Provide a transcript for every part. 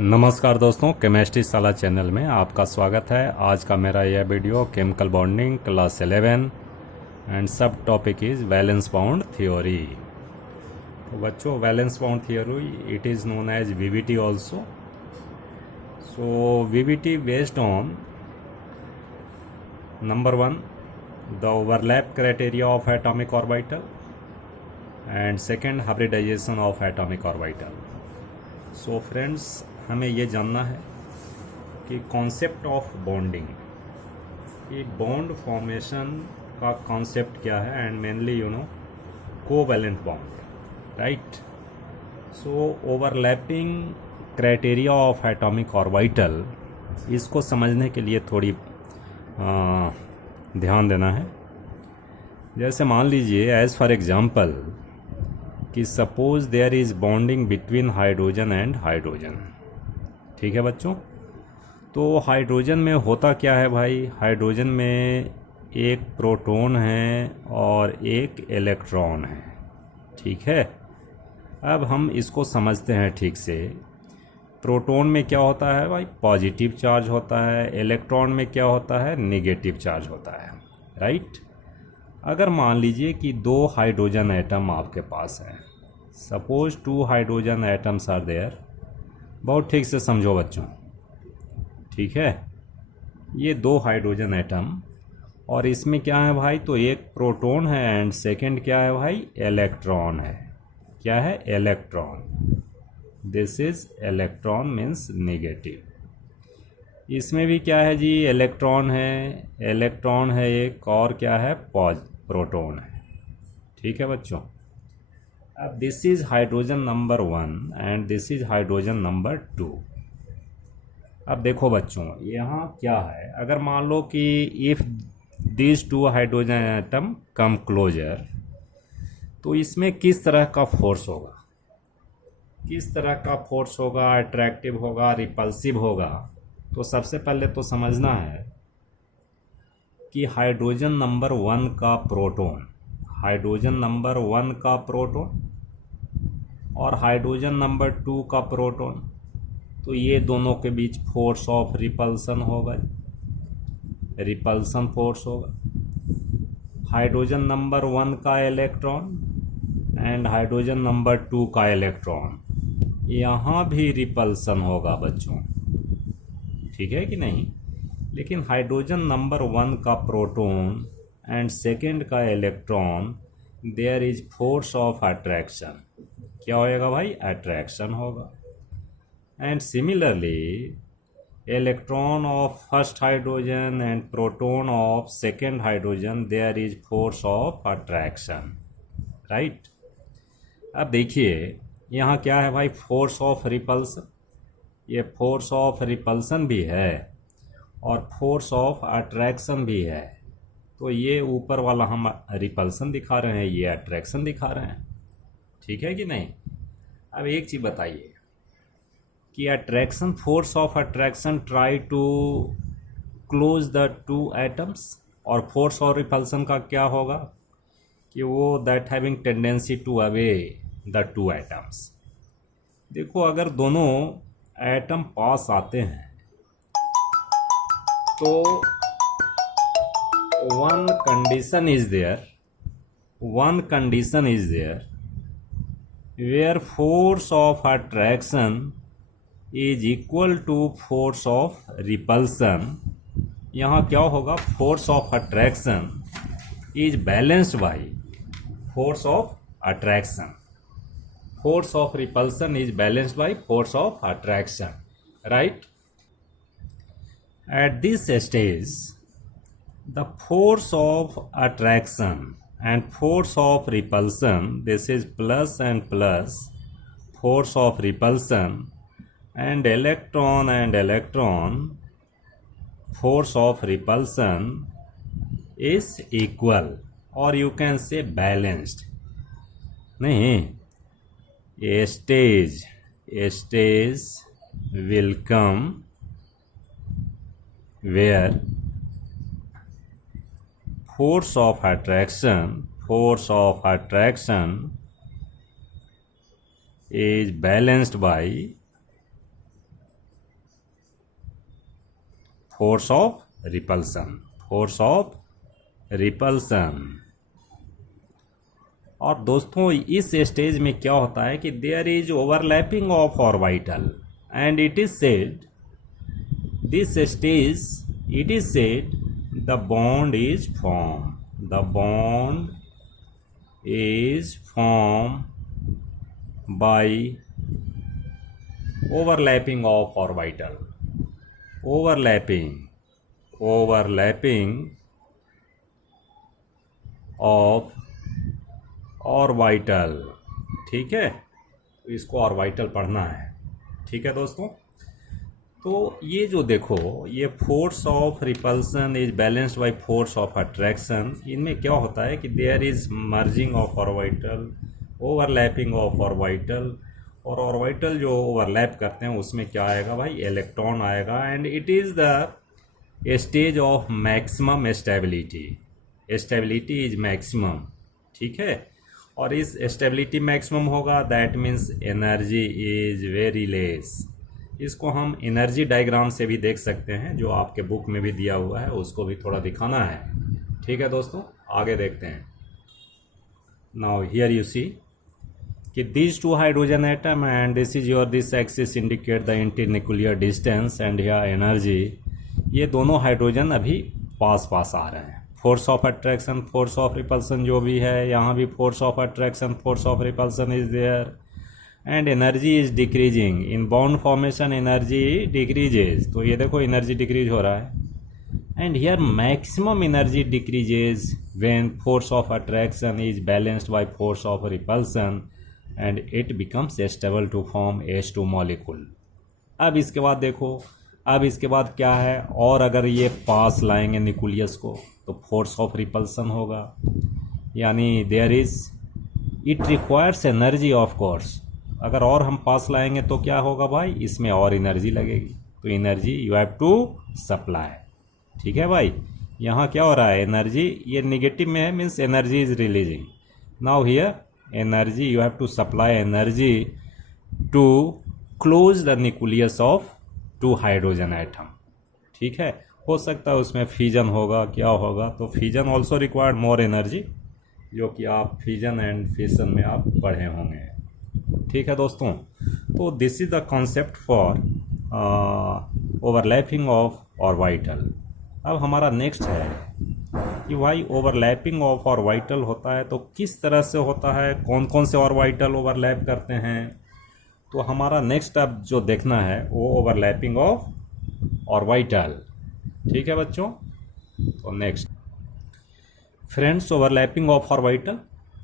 नमस्कार दोस्तों, केमिस्ट्री साला चैनल में आपका स्वागत है। आज का मेरा यह video chemical bonding class 11 and सब topic is valence bond theory. तो बच्चों, valence bond theory it is known as VVT also. So VVT based on number 1 the overlap criteria of atomic orbital and second hybridisation of atomic orbital. So friends, हमें ये जानना है कि concept of bonding, ये bond formation का concept क्या है and mainly covalent bond, right. So overlapping criteria of atomic orbital, इसको समझने के लिए थोड़ी ध्यान देना है। जैसे मान लीजिए एज फॉर एग्जांपल कि suppose there is bonding between hydrogen and hydrogen. ठीक है बच्चों, तो हाइड्रोजन में होता क्या है भाई, हाइड्रोजन में एक प्रोटॉन है और एक इलेक्ट्रॉन है। ठीक है, अब हम इसको समझते हैं ठीक से। प्रोटॉन में क्या होता है भाई, पॉजिटिव चार्ज होता है, इलेक्ट्रॉन में क्या होता है, नेगेटिव चार्ज होता है, राइट। अगर मान लीजिए कि 2 हाइड्रोजन एटम आपके पास हैं, suppose 2 hydrogen atoms are there. बहुत ठीक से समझो बच्चों, ठीक है। ये 2 हाइड्रोजन एटम और इसमें क्या है भाई, तो एक प्रोटॉन है एंड सेकंड क्या है भाई, इलेक्ट्रॉन है। क्या है, electron. This is electron means negative. इसमें भी क्या है जी, इलेक्ट्रॉन है एक, और क्या है, प्रोटॉन है। ठीक है बच्चों। अब this is hydrogen number 1 and this is hydrogen number 2। अब देखो बच्चों, यहाँ क्या है, अगर मान लो कि if this 2 hydrogen atom come closer, तो इसमें किस तरह का फोर्स होगा, किस तरह का फोर्स होगा, अट्रैक्टिव होगा, रिपल्सिव होगा। तो सबसे पहले तो समझना है कि हाइड्रोजन नंबर 1 का प्रोटॉन, हाइड्रोजन नंबर 1 का प्रोटॉन और हाइड्रोजन नंबर 2 का प्रोटॉन, तो ये दोनों के बीच फोर्स ऑफ रिपल्सन होगा, रिपल्सन फोर्स होगा। हाइड्रोजन नंबर 1 का इलेक्ट्रॉन एंड हाइड्रोजन नंबर 2 का इलेक्ट्रॉन, यहाँ भी रिपल्सन होगा बच्चों, ठीक है कि नहीं। लेकिन हाइड्रोजन नंबर 1 का प्रोटॉन एंड सेकेंड का electron, there is force of attraction. क्या होएगा भाई, अट्रैक्शन होगा। And similarly electron of first hydrogen and proton of second hydrogen, there is force of attraction, right. अब देखिए यहाँ क्या है भाई, फोर्स ऑफ रिपल्सन। ये फोर्स ऑफ रिपल्सन भी है और फोर्स ऑफ अट्रैक्शन भी है। तो ये ऊपर वाला हम रिपल्सन दिखा रहे हैं, ये अट्रैक्शन दिखा रहे हैं, ठीक है कि नहीं। अब एक चीज़ बताइए कि attraction, force of attraction try to close the 2 atoms, और फोर्स ऑफ रिपल्सन का क्या होगा कि वो that having tendency to away the 2 atoms. देखो, अगर दोनों एटम पास आते हैं तो one condition is there where force of attraction is equal to force of repulsion। यहाँ क्या होगा, force of attraction is balanced by force of attraction, force of repulsion is balanced by force of attraction, right। At this stage the force of attraction and force of repulsion, this is plus and plus, force of repulsion and electron force of repulsion is equal, or you can say balanced। नहीं, a stage will come where force of attraction is balanced by force of repulsion, force of repulsion. और दोस्तों इस stage में क्या होता है कि there is overlapping of orbital and it is said, this stage it is said the bond is form, the bond is formed by overlapping of orbital, overlapping of orbital। ठीक है, तो इसको ऑर्बिटल पढ़ना है। ठीक है दोस्तों, तो ये जो देखो ये force of repulsion is balanced by force of attraction, इनमें क्या होता है कि there is merging of orbital, overlapping of orbital, और ऑर्बिटल जो ओवरलैप करते हैं उसमें क्या आएगा भाई, इलेक्ट्रॉन आएगा। And it is the stage of maximum stability, stability is maximum. ठीक है, और इस स्टेबिलिटी मैक्सिमम होगा that means energy is very less. इसको हम एनर्जी डायग्राम से भी देख सकते हैं, जो आपके बुक में भी दिया हुआ है, उसको भी थोड़ा दिखाना है। ठीक है दोस्तों, आगे देखते हैं। नाउ हियर यू सी कि this two hydrogen atom and this is your this axis indicate the internuclear distance and here energy. ये दोनों हाइड्रोजन अभी पास पास आ रहे हैं। Force of attraction, force of repulsion जो भी है, यहाँ भी force of attraction, force of repulsion is there and energy is decreasing. In bond formation energy decreases, तो ये देखो एनर्जी डिक्रीज हो रहा है। And here maximum energy decreases when force of attraction is balanced by force of repulsion and it becomes stable to form H2 molecule. अब इसके बाद देखो, अब इसके बाद क्या है, और अगर ये पास लाएंगे न्यूक्लियस को तो फोर्स ऑफ रिपल्सन होगा, यानी there is it requires energy of course. अगर और हम पास लाएंगे तो क्या होगा भाई, इसमें और एनर्जी लगेगी, तो energy you have to supply. ठीक है भाई, यहाँ क्या हो रहा है, एनर्जी ये निगेटिव में है, means energy is releasing. Now here energy you have to supply energy to close the nucleus of two hydrogen atom. ठीक है, हो सकता है उसमें फ्यूजन होगा, क्या होगा, तो fusion also required more energy, जो कि आप फ्यूजन एंड फिशन में आप पढ़े होंगे। ठीक है दोस्तों, तो this is the concept for overlapping of orbital. अब हमारा नेक्स्ट है कि भाई ओवरलैपिंग ऑफ ऑर्बिटल होता है तो किस तरह से होता है, कौन कौन से ऑर्बिटल ओवरलैप करते हैं। तो हमारा नेक्स्ट अब जो देखना है वो ओवरलैपिंग ऑफ ऑर्बिटल। ठीक है बच्चों, तो next friends, overlapping of orbital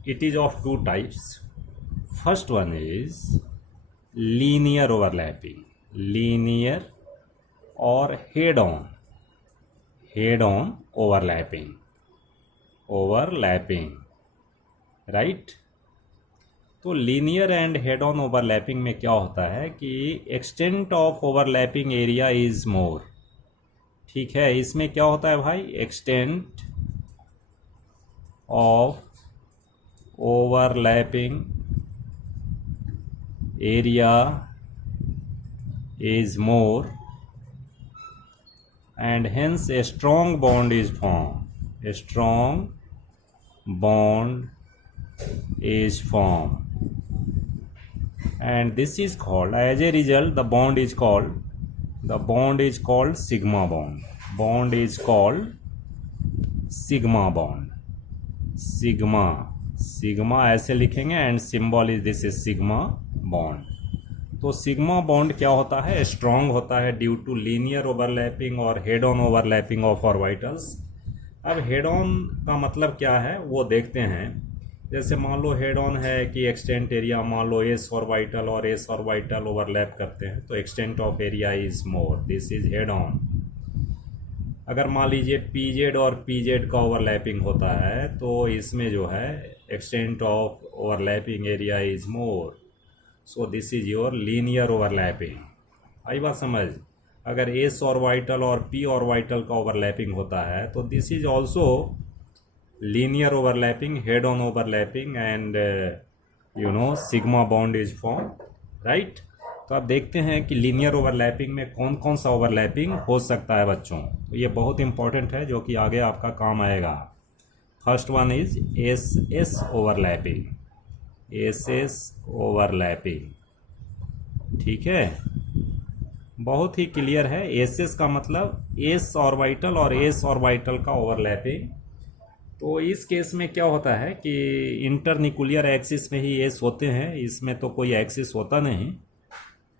it is of two types. First one is linear overlapping, linear or head-on overlapping, right? तो linear and head on overlapping में क्या होता है कि extent of overlapping area is मोर। ठीक है, इसमें क्या होता है भाई, extent of overlapping area is more and hence a strong bond is formed, a strong bond is formed and this is called, as a result the bond is called sigma bond. Bond is called sigma bond, sigma ऐसे लिखेंगे and symbol is this is sigma bond. तो sigma bond क्या होता है, strong होता है due to linear overlapping और head on overlapping of orbitals. अब हेड ऑन का मतलब क्या है वो देखते हैं। जैसे मान लो हेड ऑन है कि एक्सटेंट एरिया, मान लो एस ऑर्बिटल और एस ऑर्बिटल ओवरलैप करते हैं तो extent of area is more, this is head on. अगर मान लीजिए पी जेड और पी जेड का ओवरलैपिंग होता है तो इसमें जो है extent of overlapping area is more, so this is your linear overlapping. आई बात समझ। अगर एस ऑर्बिटल और पी ऑर्बिटल का ओवरलैपिंग होता है तो this is also linear overlapping, head on overlapping and sigma bond is form, right. तो आप देखते हैं कि लीनियर ओवरलैपिंग में कौन कौन सा ओवरलैपिंग हो सकता है बच्चों। तो ये बहुत इंपॉर्टेंट है जो कि आगे आपका काम आएगा। First one is S S overlapping, S S overlapping, ठीक है, बहुत ही क्लियर है। एस एस का मतलब एस ऑर्बिटल और एस ऑर्बिटल का ओवरलैपिंग। तो इस केस में क्या होता है कि इंटरन्यूक्लियर एक्सिस में ही एस होते हैं, इसमें तो कोई एक्सिस होता नहीं।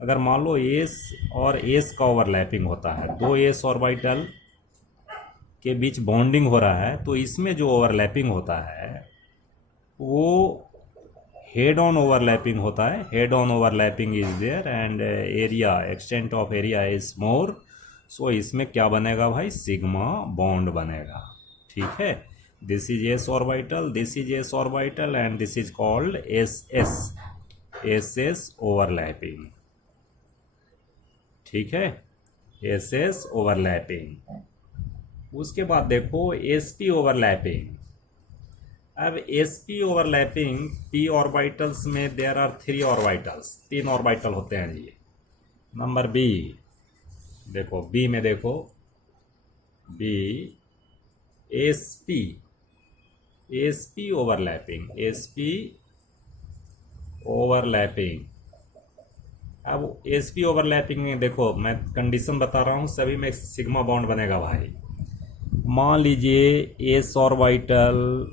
अगर मान लो एस और एस का ओवरलैपिंग होता है, दो एस ऑर्बिटल के बीच बॉन्डिंग हो रहा है, तो इसमें जो ओवरलैपिंग होता है वो हेड ऑन ओवरलैपिंग होता है। Head on overlapping is there and area, extent of area is more. So इसमें क्या बनेगा भाई, सिग्मा बॉन्ड बनेगा, ठीक है। This is S orbital, this is S orbital and this is called S S, S S overlapping, ठीक है, S S overlapping. उसके बाद देखो एस पी ओवरलैपिंग। अब S P overlapping, P orbitals में देयर आर 3 ऑर्बिटल्स, 3 ऑर्बिटल होते हैं जी। Number B, देखो बी में देखो, B S P overlapping, S P overlapping. अब एस पी ओवरलैपिंग में देखो मैं कंडीशन बता रहा हूँ, सभी में सिग्मा बॉन्ड बनेगा भाई। मान लीजिए एस ऑर्बिटल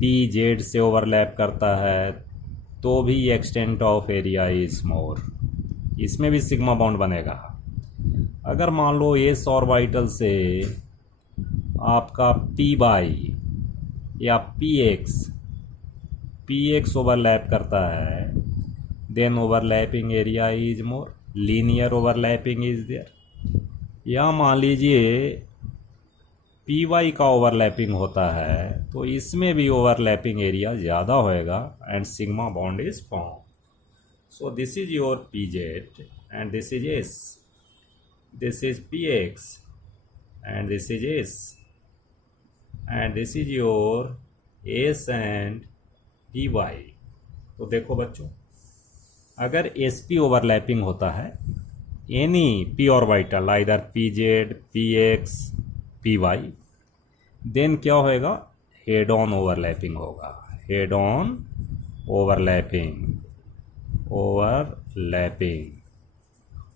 पी जेड से ओवरलैप करता है तो भी एक्सटेंट ऑफ एरिया इज मोर, इसमें भी सिग्मा बॉन्ड बनेगा। अगर मान लो एस ऑर्बिटल से आपका पी बाई या पी एक्स ओवरलैप करता है, then overlapping area is more, linear overlapping is there. या मान लीजिए पी वाई का ओवरलैपिंग होता है तो इसमें भी ओवरलैपिंग एरिया ज़्यादा होएगा and sigma bond is form. So this is your p z and this is s, this is p x and this is s and this is your s and p y. तो देखो बच्चों, अगर s P overlapping होता है any p orbital, either p z, p x, p y, then क्या होएगा, head on overlapping होगा, head on overlapping,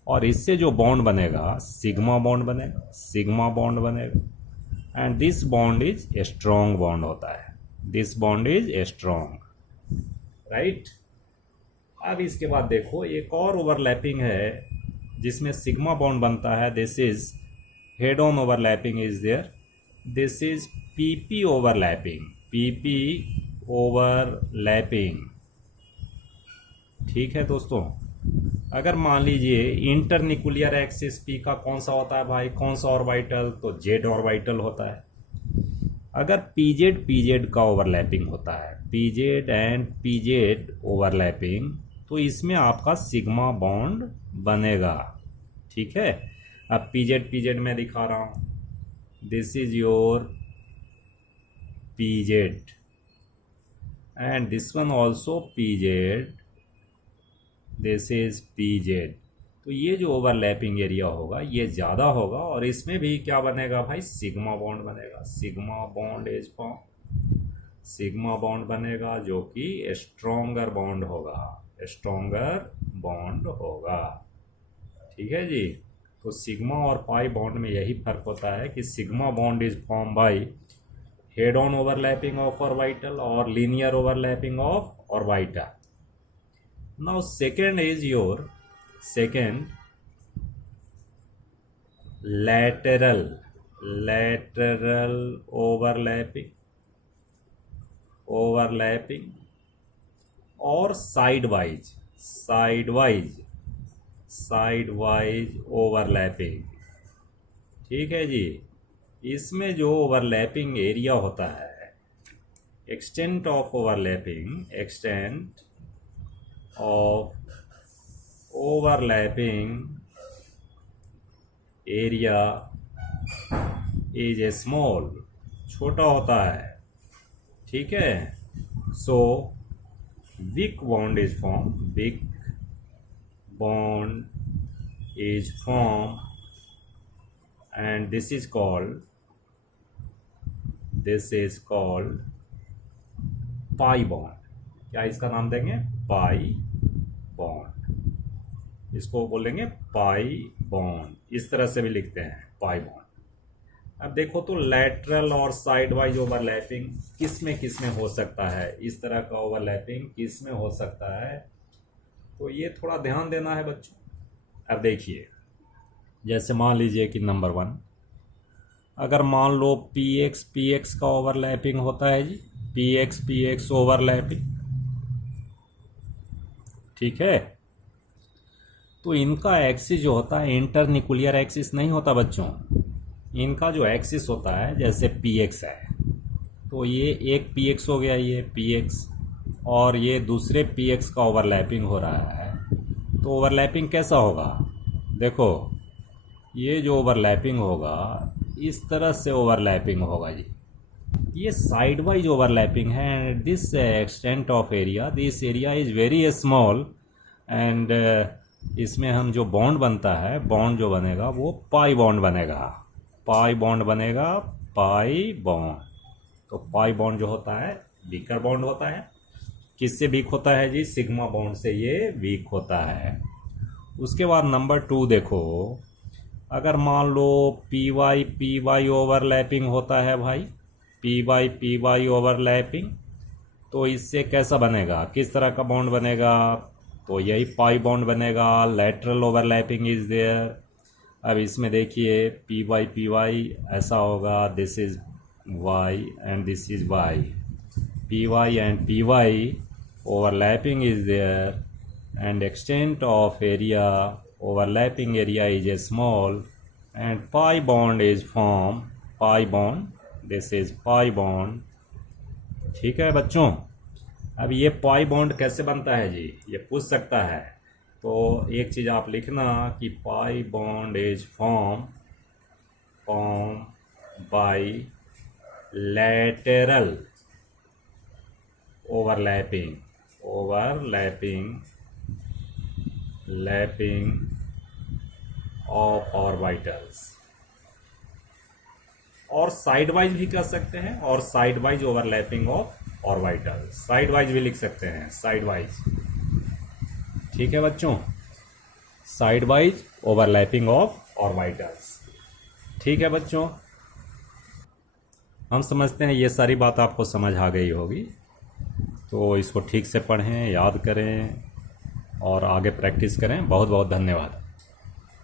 और इससे जो बॉन्ड बनेगा सिग्मा बॉन्ड बनेगा, सिग्मा बॉन्ड बनेगा and this bond is strong bond होता है, this bond is strong, right. अब इसके बाद देखो एक और ओवरलैपिंग है जिसमें सिग्मा बॉन्ड बनता है, this is head on overlapping is there, this is p p overlapping, p p overlapping, ठीक है दोस्तों। अगर मान लीजिए इंटरन्यूक्लियर एक्सिस पी का कौन सा होता है भाई, कौन सा ऑर्बिटल, तो जेड ऑर्बिटल होता है। अगर पीजेड का ओवरलैपिंग होता है, पीजेड एंड पीजेड ओवरलैपिंग, तो इसमें आपका सिग्मा बॉन्ड बनेगा, ठीक है। अब पीजेड में दिखा रहा हूं, this is your PZ and this one also PZ, this is PZ. तो ये जो ओवरलैपिंग एरिया होगा ये ज़्यादा होगा और इसमें भी क्या बनेगा भाई, सिग्मा बॉन्ड बनेगा, sigma bond is form, sigma bond बनेगा जो कि स्ट्रॉन्गर बॉन्ड होगा, स्ट्रॉन्गर बॉन्ड होगा, ठीक है जी। तो सिग्मा और पाई बॉन्ड में यही फर्क होता है कि sigma bond is form by head on overlapping of orbital और linear overlapping of orbital. Now second is your second lateral overlapping और साइडवाइज ओवरलैपिंग, ठीक है जी। इसमें जो ओवरलैपिंग एरिया होता है, extent of overlapping area is a small, छोटा होता है, ठीक है। So weak bond is form, bond is formed and this is called pi bond. क्या इसका नाम देंगे? Pi bond. इसको बोलेंगे पाई बॉन्ड। इस तरह से भी लिखते हैं पाई बॉन्ड। अब देखो तो लैटरल और साइड वाइज ओवरलैपिंग किस में हो सकता है, इस तरह का ओवरलैपिंग किस में हो सकता है, तो ये थोड़ा ध्यान देना है बच्चों। अब देखिए, जैसे मान लीजिए कि नंबर 1, अगर मान लो पी एक्स का ओवरलैपिंग होता है जी, पी एक्स ओवरलैपिंग, ठीक है। तो इनका एक्सिस जो होता है इंटरन्यूक्लियर एक्सिस नहीं होता बच्चों। इनका जो एक्सिस होता है, जैसे पी एक्स है तो ये एक पी एक्स हो गया, ये पी एक्स, और ये दूसरे पी एक्स का ओवरलैपिंग हो रहा है। तो ओवरलैपिंग कैसा होगा? देखो, ये जो ओवरलैपिंग होगा इस तरह से ओवरलैपिंग होगा जी। ये साइड वाइज ओवरलैपिंग है। This extent of area, this area is very small and इसमें हम जो बॉन्ड बनता है, बॉन्ड जो बनेगा वो पाई बॉन्ड बनेगा। पाई बॉन्ड बनेगा, पाई बॉन्ड। तो पाई बॉन्ड जो होता है वीकर बॉन्ड होता है। किससे वीक होता है जी? सिग्मा बॉन्ड से ये वीक होता है। उसके बाद नंबर 2 देखो, अगर मान लो पी वाई ओवरलैपिंग होता है भाई, पी वाई ओवरलैपिंग, तो इससे कैसा बनेगा, किस तरह का बॉन्ड बनेगा? तो यही पाई बॉन्ड बनेगा। Lateral overlapping is there. अब इसमें देखिए पी वाई ऐसा होगा, this is y and this is y. P y and p y overlapping is there and extent of area, overlapping area is small and pi bond is formed, pi bond, this is pi bond। ठीक है बच्चों। अब ये pi bond कैसे बनता है जी, ये पूछ सकता है। तो एक चीज़ आप लिखना कि pi bond is form by lateral overlapping of orbitals। और साइड वाइज भी कर सकते हैं, और sidewise overlapping of orbitals, sidewise भी लिख सकते हैं, साइड वाइज। ठीक है बच्चों, sidewise overlapping of orbitals. ठीक है बच्चों, हम समझते हैं ये सारी बात आपको समझ आ गई होगी। तो इसको ठीक से पढ़ें, याद करें और आगे प्रैक्टिस करें। बहुत बहुत धन्यवाद।